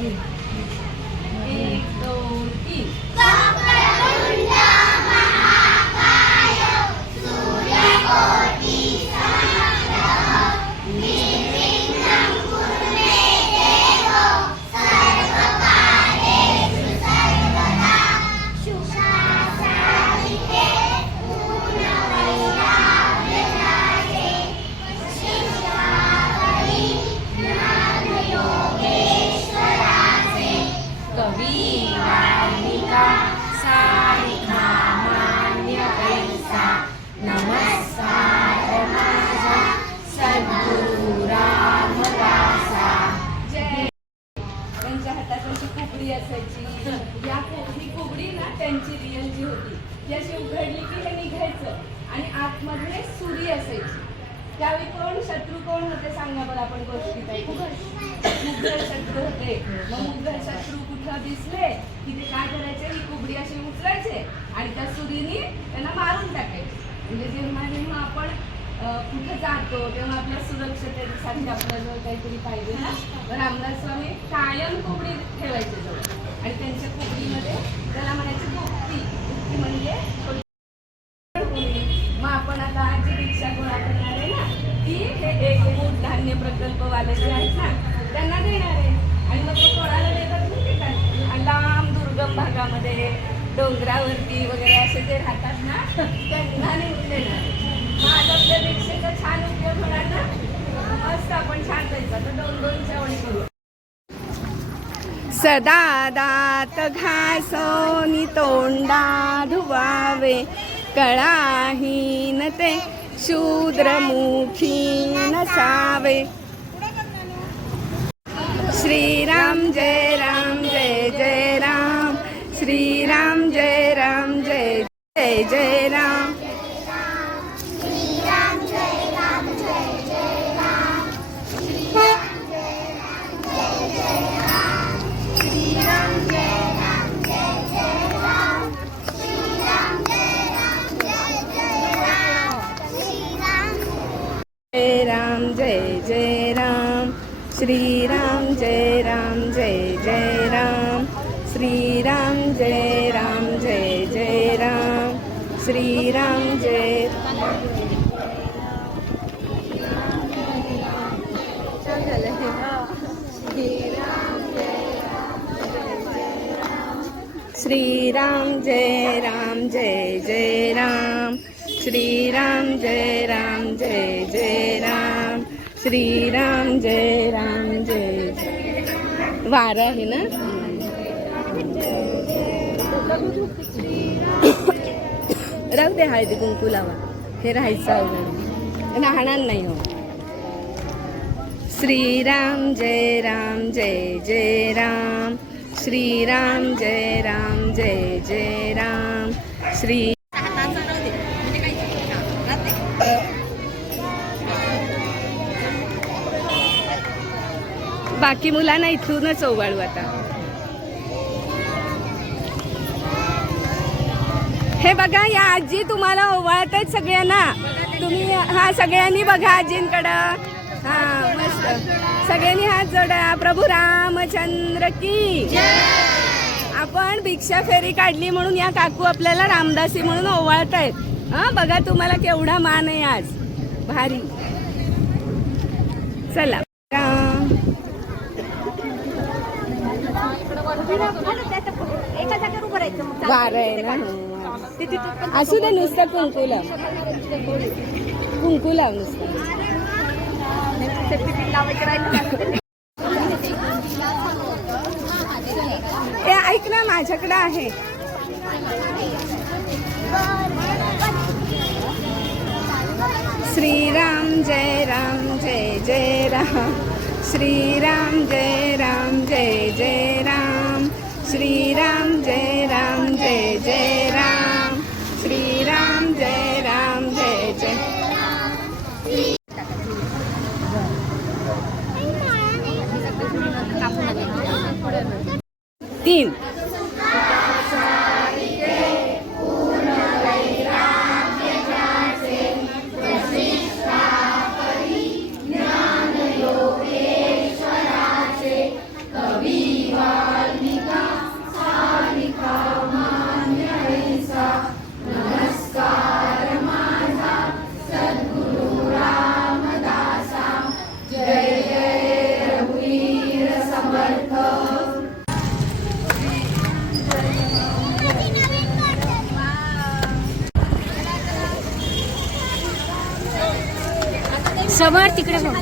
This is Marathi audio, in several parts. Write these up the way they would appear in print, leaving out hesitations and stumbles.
एक दोन तीन. असायची ही कोबडी ना त्यांची रिअल जी होती ती अशी उघडली की हे निघायचं आणि आतमध्ये सुरी असायची. त्यावेळी कोण शत्रू कोण होते सांगा बरं आपण गोष्टीत मुघल शत्रू होते. मग मुघल शत्रू कुठं दिसले की ते काय करायचे ही कोबडी अशी उचलायचे आणि त्या सुरीने त्यांना मारून टाकायचे. म्हणजे जेव्हा आपण कुठं जातो तेव्हा आपल्या सुरक्षतेसाठी आपल्याजवळ काहीतरी पाहिजे ना. रामदास स्वामी कायम कोबडी ठेवायचे जवळ आणि त्यांच्या कोबडीमध्ये त्याला म्हणायचे गुप्ती. गुप्ती म्हणजे मग आपण आता जी रिक्षा गोळा करणार आहे ना ती हे एक धान्य प्रकल्पवाले जे आहेत ना त्यांना देणार आहे. आणि मग तो कोणाला देतात माहिती का? लांब दुर्गम भागामध्ये डोंगरावरती वगैरे असे जे राहतात ना त्यांना नेऊन देणार. आज आपल्या रिक्षेचा छान उपयोग होणार ना. मस्त आपण छान जायचं. तर दोन दोन चवणी करू. सदा दात घासोनी तोंडा धुवावे कळाहीन ते शूद्रमुखी नसावे. श्रीराम जय राम जय जय राम. श्रीराम जय राम जय जय जय राम. जय जय राम. श्रीराम जय राम जय जय राम. श्रीराम जय राम जय जय राम. श्रीराम जय श्रीराम जय राम जय जय राम. श्रीराम जय राम जय जय राम. श्रीराम जय राम जय जय. वारा आहे ना. राहू दे हळदी कुंकू लावा. हे राहायचं राहणार नाही हो. श्रीराम जय राम जय जय राम. श्रीराम जय राम जय जय राम. श्री बाकी मुलांना इथूनच ओवाळू आता. हे बघा या आजी तुम्हाला ओवाळत आहेत सगळ्यांना. तुम्ही हा सगळ्यांनी बघा आजींकडं. हा मस्त सगळ्यांनी हात जोडा. प्रभू रामचंद्र की. आपण भिक्षा फेरी काढली म्हणून या काकू आपल्याला रामदासी म्हणून ओवाळत आहेत. हा बघा तुम्हाला केवढा मान आहे आज. भारी. चला वार आहे ना. असू दे नुसतं कुंकू लाव. कुंकू लाव नुसतं. ऐक ना माझ्याकडे आहे. श्रीराम जय राम जय जय राम. श्रीराम जय राम जय जय राम. श्रीराम जय राम जय जय राम. श्रीराम जय राम जय जय. तीन. कवी समोर तिकडे बघ.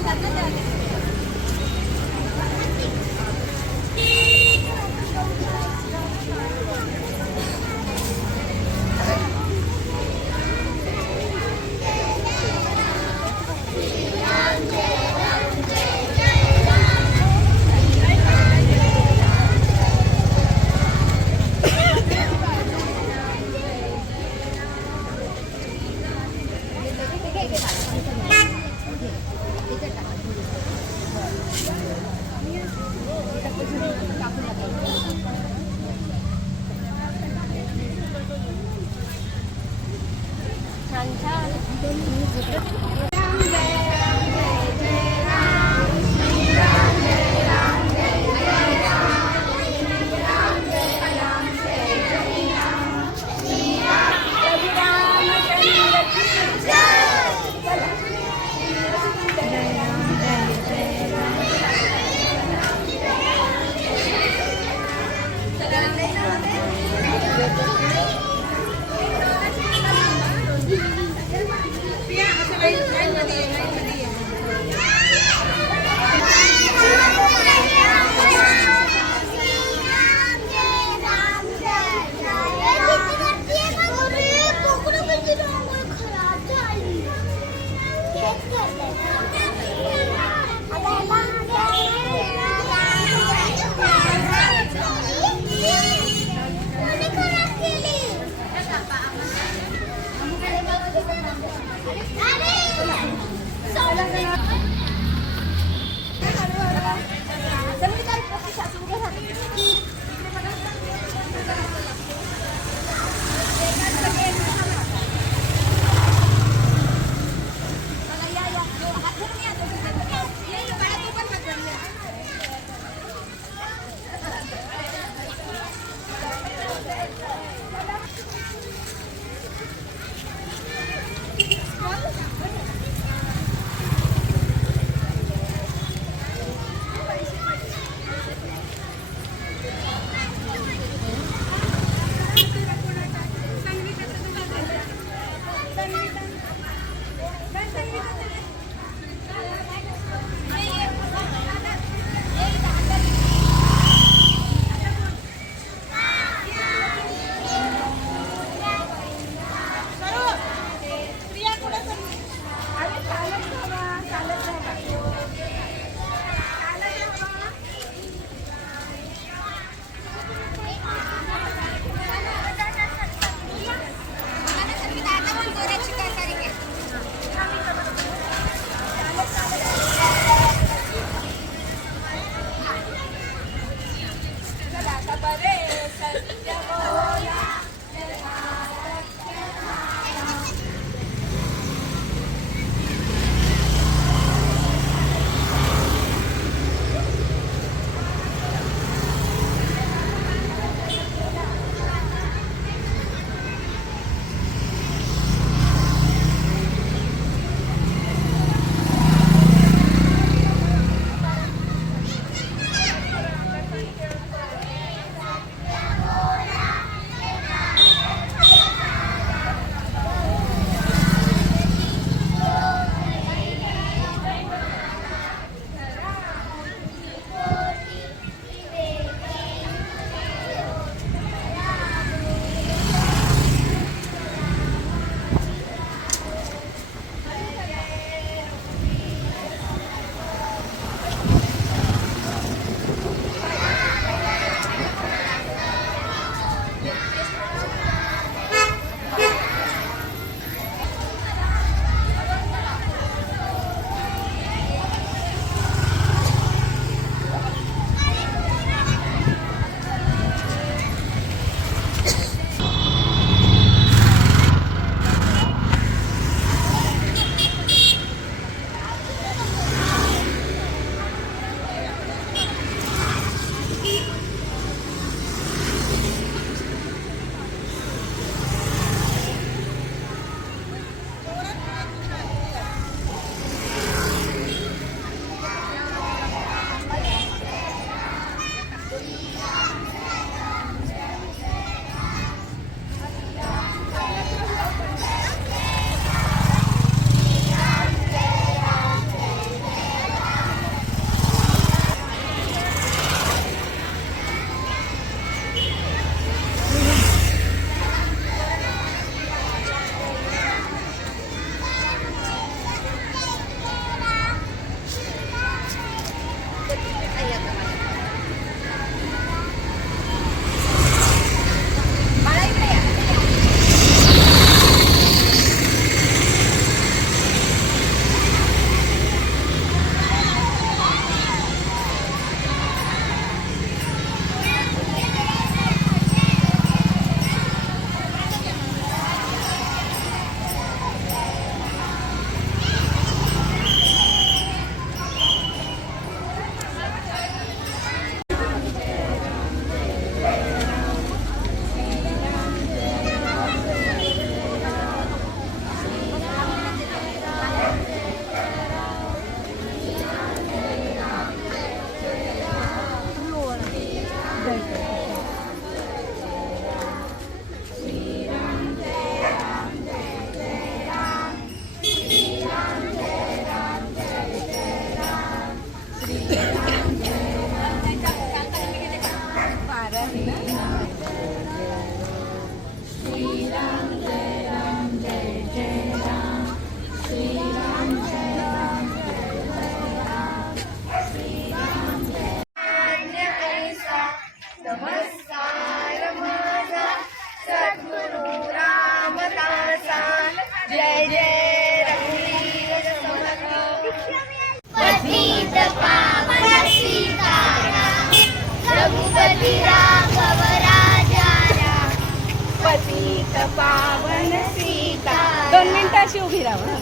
पावन सीता. 2 मिनिटं अशी उभी राहा.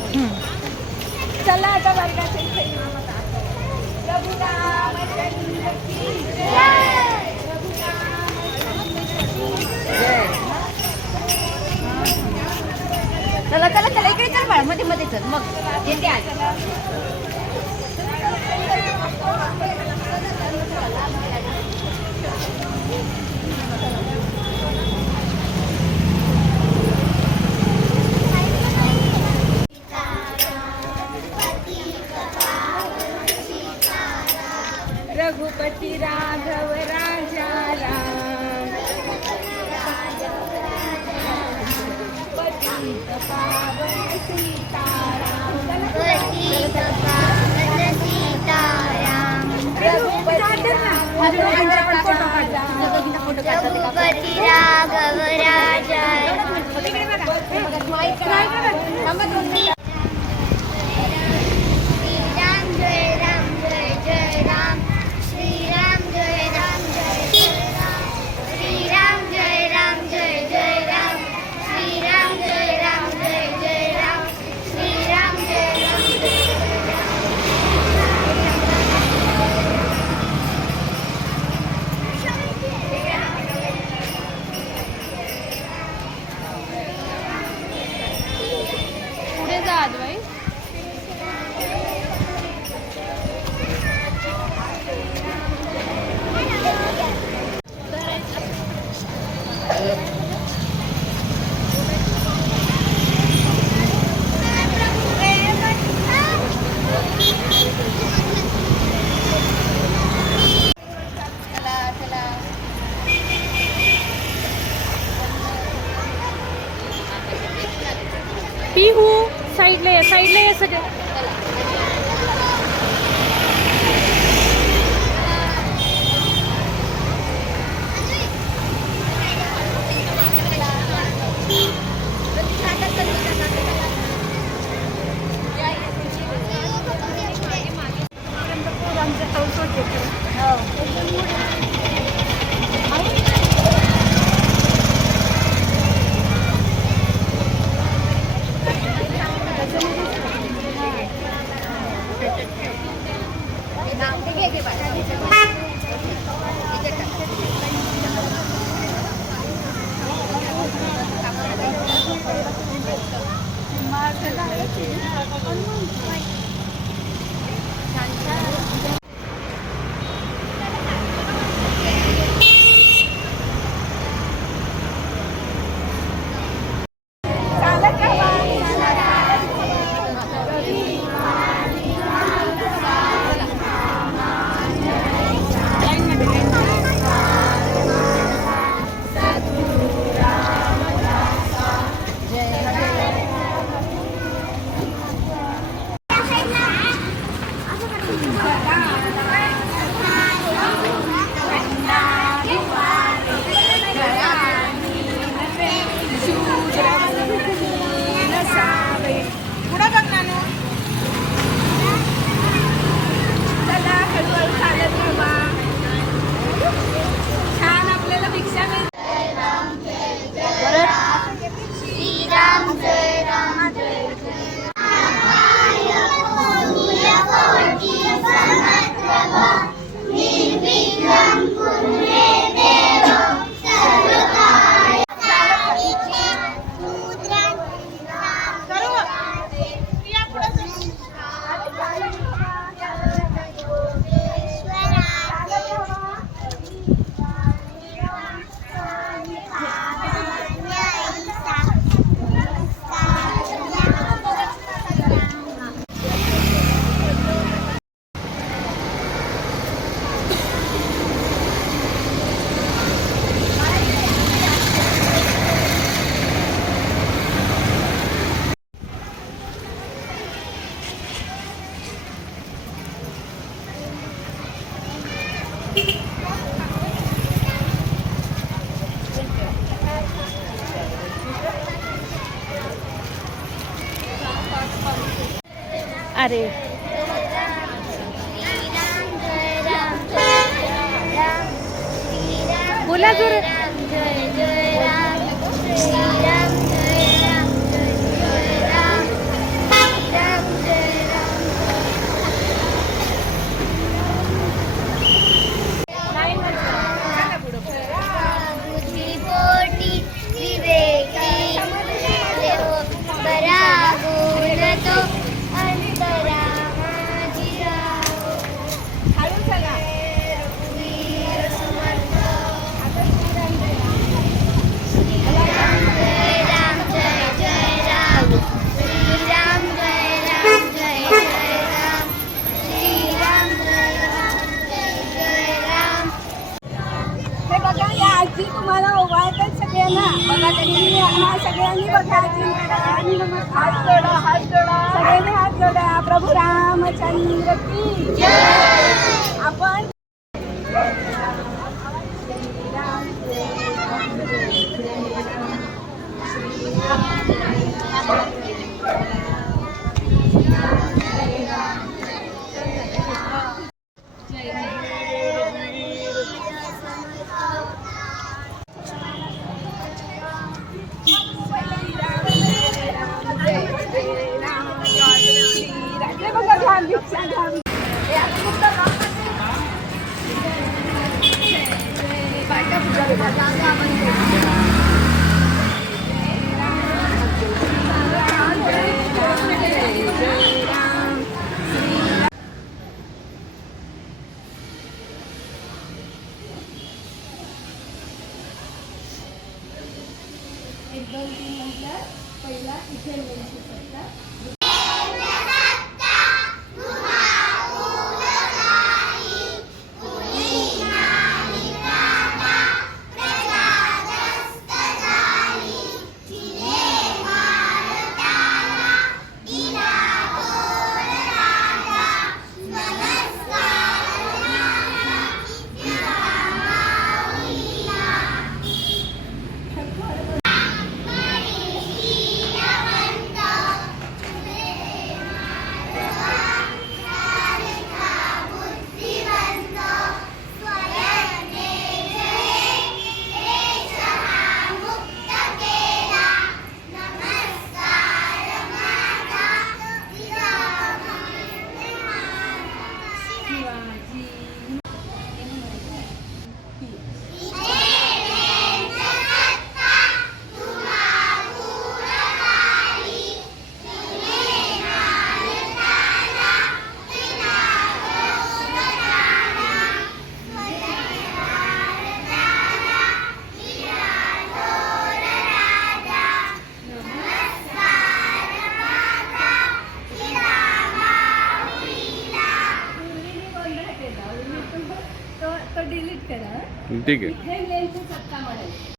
चला आता वर्गात इथे येऊ. प्रभू रामचंद्र की जय. प्रभू रामचंद्र की जय. चला चला चला इकडे चल बाळ मध्ये मध्ये चल मग येते आज. रघुपति राघव राजा राम. पतित पावन सीताराम. रघुपति राघव राजा. पुढे जा आजवाई. पिहू साईडला ये सगळं. अरे बोला जोर. जय जय राम श्री राम आजी तुम्हाला ओवाळतात सगळ्यांना. बघा त्यांनी हा सगळ्यांनी बघा आजींकडे. हात जोडा, हात जोडा. सगळ्यांनी हात जोडा. प्रभू रामचंद्र की जय. आपण बघा घाम भिक्षा घाम. एक दोन तीन नंतर पहिला इथे लिहायचं शकता. तो डिलीट करा. ठीक आहे. हे लेन्स